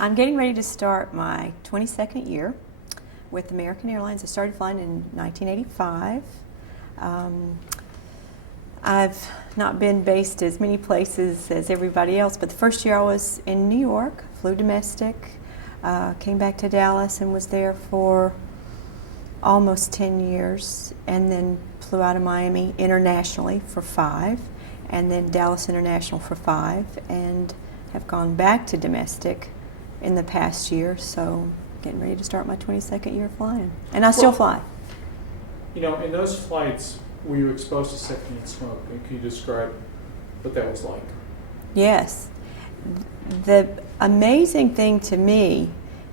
I'm getting ready to start my 22nd year with American Airlines. I started flying in 1985. I've not been based as many places as everybody else, but the first year I was in New York, flew domestic, came back to Dallas and was there for almost 10 years, and then flew out of Miami internationally for 5, and then Dallas International for 5, and have gone back to domestic in the past year, so getting ready to start my 22nd year flying. And I still fly. You know, in those flights, were you exposed to secondhand smoke? And can you describe what that was like? Yes. The amazing thing to me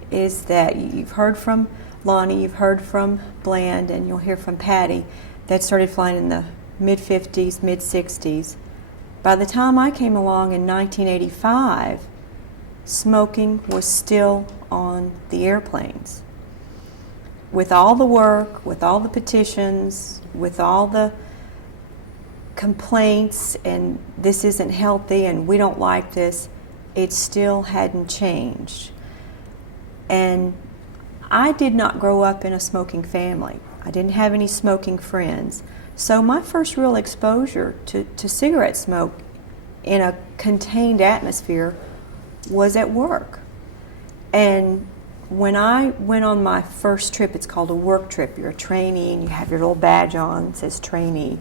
is that you've heard from Lonnie, you've heard from Bland, and you'll hear from Patty that started flying in the mid-50s, mid-60s. By the time I came along in 1985, smoking was still on the airplanes. With all the work, with all the petitions, with all the complaints, and this isn't healthy and we don't like this, it still hadn't changed. And I did not grow up in a smoking family. I didn't have any smoking friends. So my first real exposure to cigarette smoke in a contained atmosphere was at work. And when I went on my first trip, it's called a work trip. You're a trainee and you have your little badge on that says trainee.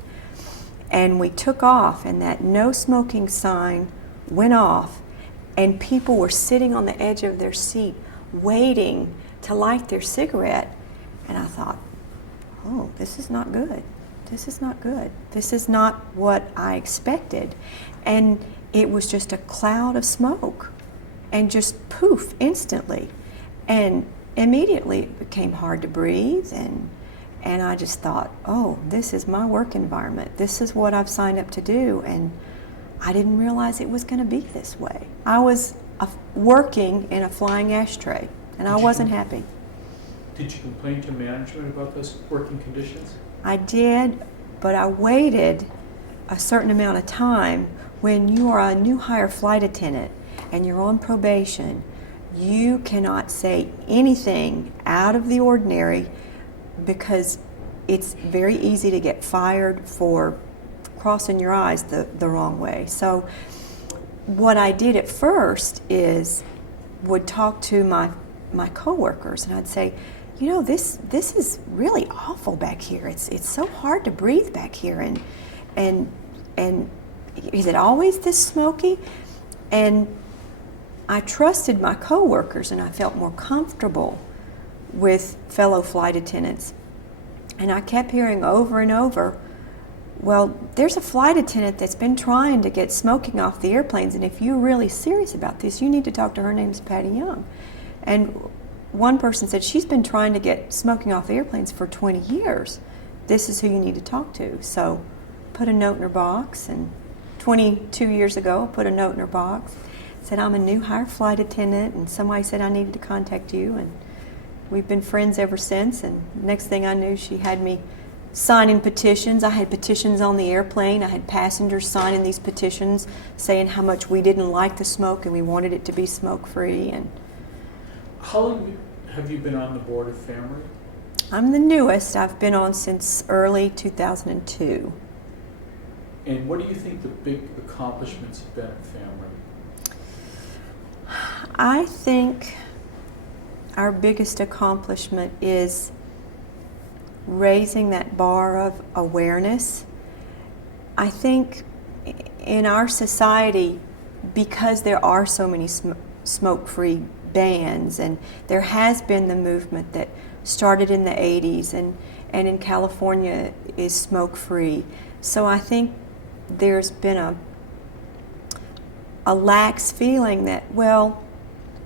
And we took off and that no smoking sign went off, and people were sitting on the edge of their seat waiting to light their cigarette. And I thought, oh, this is not good. This is not good. This is not what I expected. And it was just a cloud of smoke, and just poof, instantly. And immediately it became hard to breathe, and I just thought, oh, this is my work environment. This is what I've signed up to do, and I didn't realize it was going to be this way. I was working in a flying ashtray, and I wasn't happy. Did you complain to management about those working conditions? I did, but I waited a certain amount of time. When you are a new hire flight attendant and you're on probation, you cannot say anything out of the ordinary because it's very easy to get fired for crossing your eyes the wrong way. So what I did at first is would talk to my coworkers, and I'd say, you know, this is really awful back here. It's so hard to breathe back here, and is it always this smoky? And I trusted my coworkers, and I felt more comfortable with fellow flight attendants. And I kept hearing over and over, well, there's a flight attendant that's been trying to get smoking off the airplanes, and if you're really serious about this, you need to talk to her. Her name's Patty Young. And one person said, she's been trying to get smoking off the airplanes for 20 years. This is who you need to talk to. So put a note in her box, and 22 years ago, put a note in her box, said, I'm a new hire flight attendant, and somebody said I needed to contact you, and we've been friends ever since. And next thing I knew, she had me signing petitions. I had petitions on the airplane. I had passengers signing these petitions saying how much we didn't like the smoke and we wanted it to be smoke-free. And how long have you been on the board of FAMRI? I'm the newest. I've been on since early 2002. And what do you think the big accomplishments have been at FAMRI? I think our biggest accomplishment is raising that bar of awareness. I think in our society, because there are so many smoke-free bans, and there has been the movement that started in the 80s, and in California is smoke-free. So I think there's been a lax feeling that, well,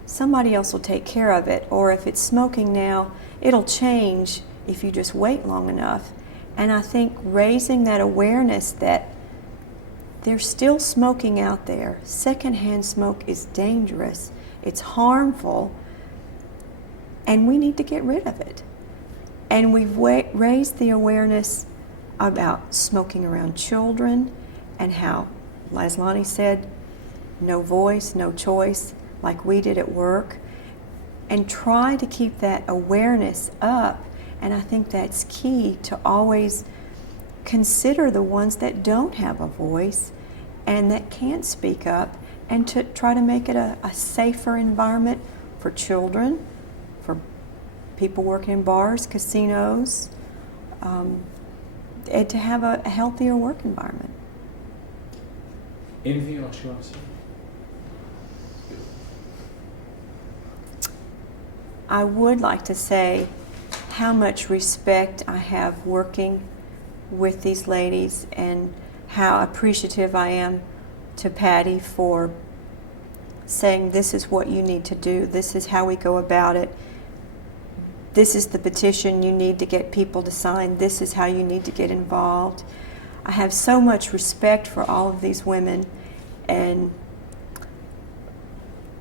somebody else will take care of it, or if it's smoking now, it'll change if you just wait long enough. And I think raising that awareness that there's still smoking out there. Secondhand smoke is dangerous, it's harmful, and we need to get rid of it. And we've raised the awareness about smoking around children, and how, as Lonnie said, no voice, no choice, like we did at work. and try to keep that awareness up. And I think that's key, to always consider the ones that don't have a voice and that can't speak up, and to try to make it a safer environment for children, for people working in bars, casinos, and to have a healthier work environment. Anything else you want to say? I would like to say how much respect I have working with these ladies, and how appreciative I am to Patty for saying, this is what you need to do, this is how we go about it, this is the petition you need to get people to sign, this is how you need to get involved. I have so much respect for all of these women. And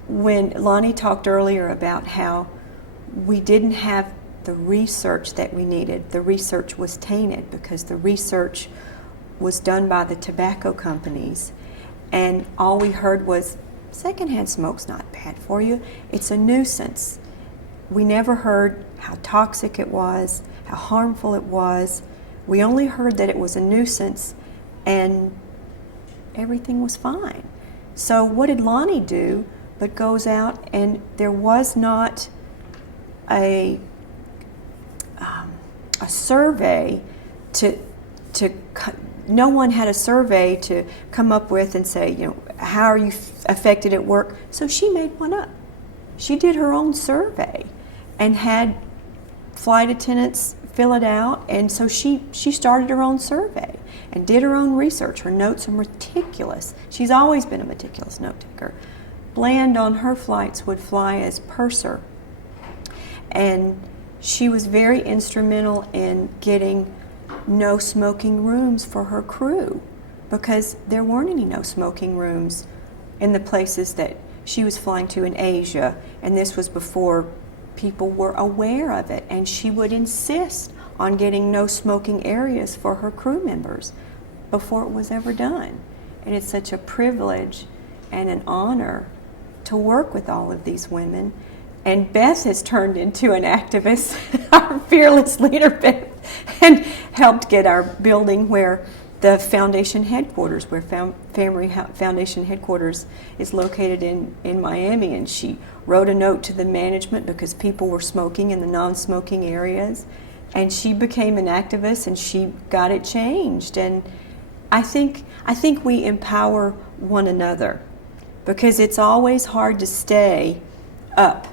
when Lonnie talked earlier about how we didn't have the research that we needed, the research was tainted because the research was done by the tobacco companies, and all we heard was, secondhand smoke's not bad for you, it's a nuisance. We never heard how toxic it was, how harmful it was. We only heard that it was a nuisance and everything was fine. So what did Lonnie do but goes out, and there was not a survey no one had a survey to come up with and say, how are you affected at work? So she made one up. She did her own survey and had flight attendants fill it out, and so she started her own survey and did her own research. Her notes are meticulous. She's always been a meticulous note taker. Bland on her flights would fly as purser, and she was very instrumental in getting no smoking rooms for her crew, because there weren't any no smoking rooms in the places that she was flying to in Asia, and this was before people were aware of it, and she would insist on getting no smoking areas for her crew members before it was ever done. And it's such a privilege and an honor to work with all of these women. And Beth has turned into an activist, our fearless leader, Beth, and helped get our building where the foundation headquarters, where FAMRI Foundation headquarters is located in Miami. And she wrote a note to the management because people were smoking in the non-smoking areas. And she became an activist, and she got it changed. And I think we empower one another, because it's always hard to stay up.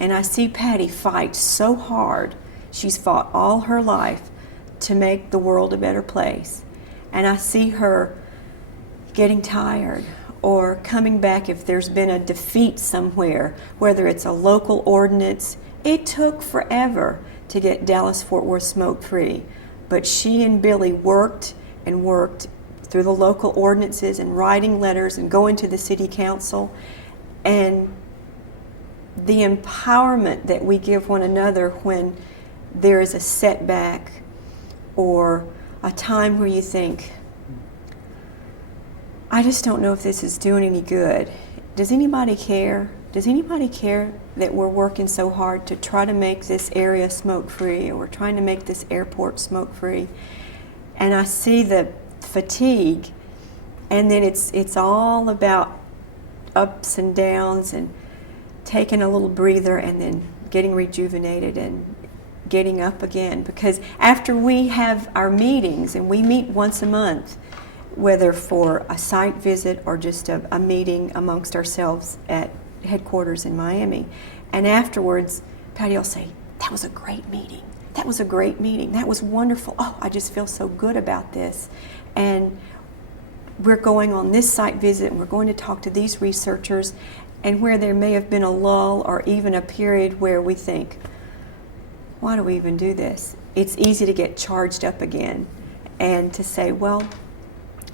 And I see Patty fight so hard. She's fought all her life to make the world a better place. And I see her getting tired or coming back if there's been a defeat somewhere, whether it's a local ordinance. It took forever to get Dallas-Fort Worth smoke-free. But she and Billy worked and worked through the local ordinances and writing letters and going to the city council. And the empowerment that we give one another when there is a setback or a time where you think, I just don't know if this is doing any good. Does anybody care? Does anybody care that we're working so hard to try to make this area smoke-free, or we're trying to make this airport smoke-free? And I see the fatigue, and then it's all about ups and downs and taking a little breather and then getting rejuvenated and getting up again. Because after we have our meetings, and we meet once a month, whether for a site visit or just a meeting amongst ourselves at headquarters in Miami, and afterwards Patty will say, that was a great meeting, that was a great meeting, that was wonderful, oh, I just feel so good about this, and we're going on this site visit and we're going to talk to these researchers. And where there may have been a lull or even a period where we think, why do we even do this? It's easy to get charged up again and to say, well,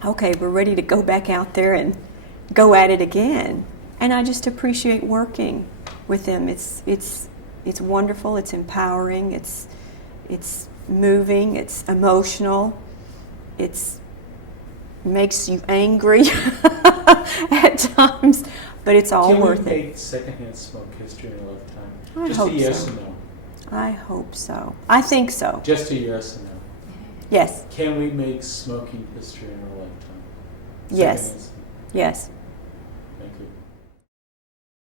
okay, we're ready to go back out there and go at it again. And I just appreciate working with them. It's wonderful, it's empowering, it's moving, it's emotional, it makes you angry at times. but it's all Can worth we it. make secondhand smoke history in a lifetime? I Just hope a yes so. or no. I hope so. I think so. Just a yes or no. Yes. Can we make smoking history in our lifetime? Yes. Secondhand smoke. Yes. Thank you.